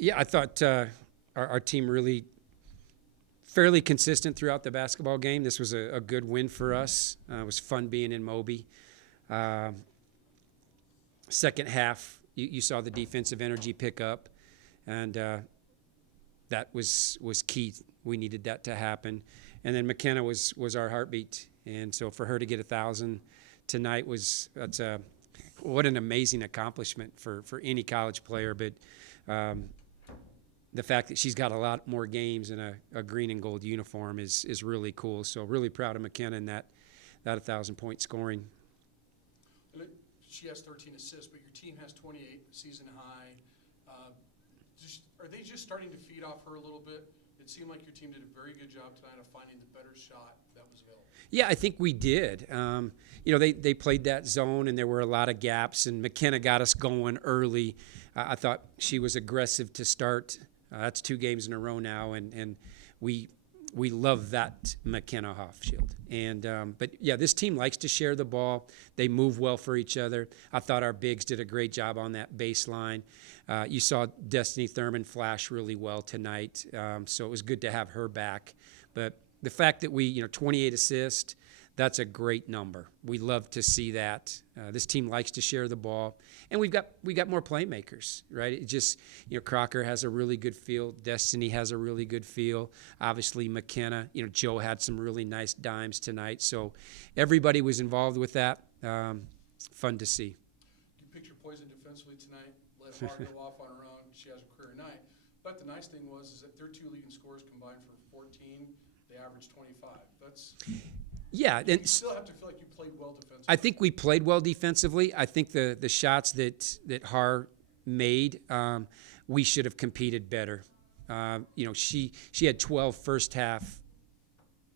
Yeah, I thought our team really fairly consistent throughout the basketball game. This was a good win for us. It was fun being in Moby. Uh, Second half, you saw the defensive energy pick up, and that was key. We needed that to happen. And then McKenna was our heartbeat, and so for her to get 1,000 tonight that's what an amazing accomplishment for any college player. But the fact that she's got a lot more games in a green and gold uniform is really cool. So really proud of McKenna and that 1,000-point scoring. She has 13 assists, but your team has 28 season high. Are they just starting to feed off her a little bit? It seemed like your team did a very good job tonight of finding the better shot that was available. Yeah, I think we did. They played that zone, and there were a lot of gaps, and McKenna got us going early. I thought she was aggressive to start. That's 2 games in a row now, and we love that McKenna Hofschild. And but yeah, this team likes to share the ball. They move well for each other. I thought our bigs did a great job on that baseline. You saw Destiny Thurman flash really well tonight, so it was good to have her back. But the fact that we 28 assists, that's a great number. We love to see that. This team likes to share the ball, and we got more playmakers, right? It just Crocker has a really good feel. Destiny has a really good feel. Obviously McKenna, Joe had some really nice dimes tonight. So everybody was involved with that. Fun to see. You picked your poison defensively tonight. Let Hart go off on her own. She has a career night. But the nice thing is that their 2 leading scorers combined for 14. They averaged 25. That's yeah. You still have to feel like you played well defensively. I think we played well defensively. I think the shots that Har made, we should have competed better. She had 12 first half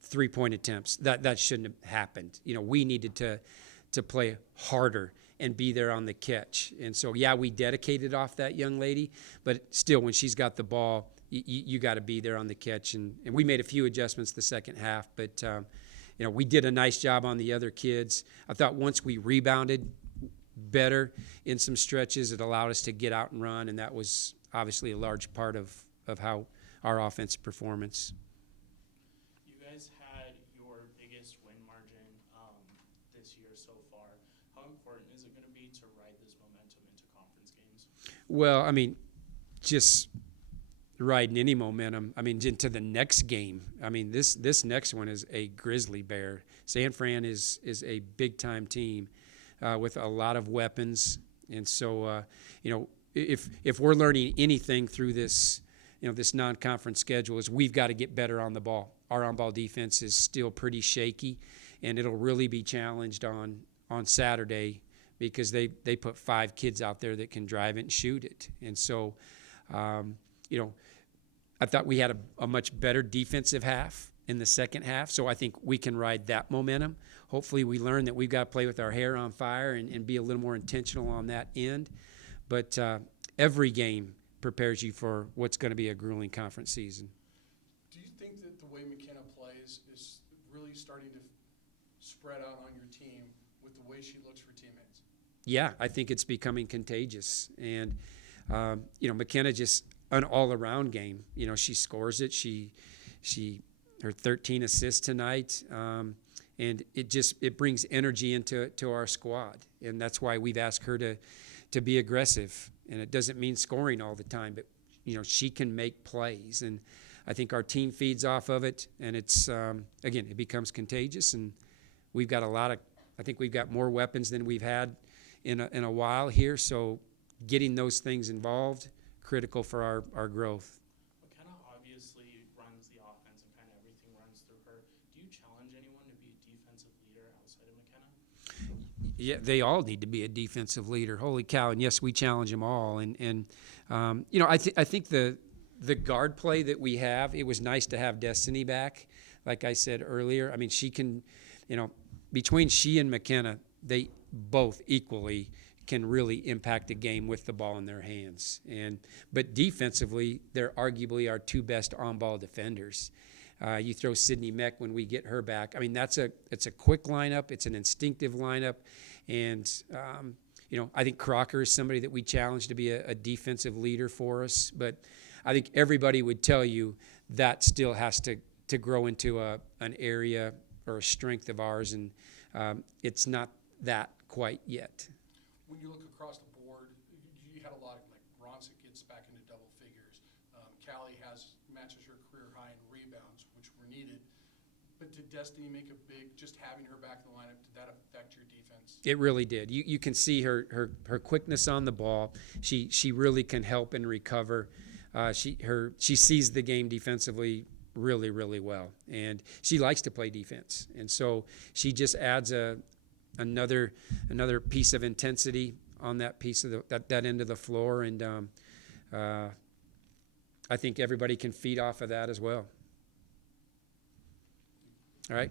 3-point attempts. That shouldn't have happened. We needed to play harder and be there on the catch. And so, yeah, we dedicated off that young lady, but still, when she's got the ball, you got to be there on the catch. And we made a few adjustments the second half, but we did a nice job on the other kids. I thought once we rebounded better in some stretches, it allowed us to get out and run, and that was obviously a large part of how our offensive performance. You guys had your biggest win margin this year so far. How important is it going to be to ride this momentum into conference games? Well, I mean, just riding any momentum, into the next game. This next one is a grizzly bear. San Fran is a big-time team with a lot of weapons. And so, if we're learning anything through this, this non-conference schedule, is we've got to get better on the ball. Our on-ball defense is still pretty shaky, and it'll really be challenged on Saturday because they put 5 kids out there that can drive it and shoot it. And so, I thought we had a much better defensive half in the second half, so I think we can ride that momentum. Hopefully we learn that we've got to play with our hair on fire and be a little more intentional on that end. But every game prepares you for what's going to be a grueling conference season. Do you think that the way McKenna plays is really starting to spread out on your team with the way she looks for teammates? Yeah, I think it's becoming contagious. And, McKenna just an all-around game. She scores it. She her 13 assists tonight, and it brings energy into our squad, and that's why we've asked her to be aggressive. And it doesn't mean scoring all the time, but she can make plays, and I think our team feeds off of it. And it's again, it becomes contagious, and we've got I think we've got more weapons than we've had in a while here. So getting those things involved, critical for our growth. McKenna obviously runs the offense and kind of everything runs through her. Do you challenge anyone to be a defensive leader outside of McKenna? Yeah, they all need to be a defensive leader. Holy cow! And yes, we challenge them all. And I think the guard play that we have, it was nice to have Destiny back. Like I said earlier, she can, between she and McKenna, they both equally can really impact a game with the ball in their hands. But defensively, they're arguably our 2 best on-ball defenders. You throw Sydney Meck when we get her back. It's a quick lineup. It's an instinctive lineup. And I think Crocker is somebody that we challenge to be a defensive leader for us, but I think everybody would tell you that still has to grow into an area or a strength of ours, and it's not that quite yet. When you look across the board, you had a lot of, like, Ronsick gets back into double figures. Callie matches her career high in rebounds, which were needed. But did Destiny make a big, just having her back in the lineup, did that affect your defense? It really did. You can see her quickness on the ball. She really can help and recover. She sees the game defensively really, really well, and she likes to play defense. And so she just adds another piece of intensity on that piece of that end of the floor, and I think everybody can feed off of that as well.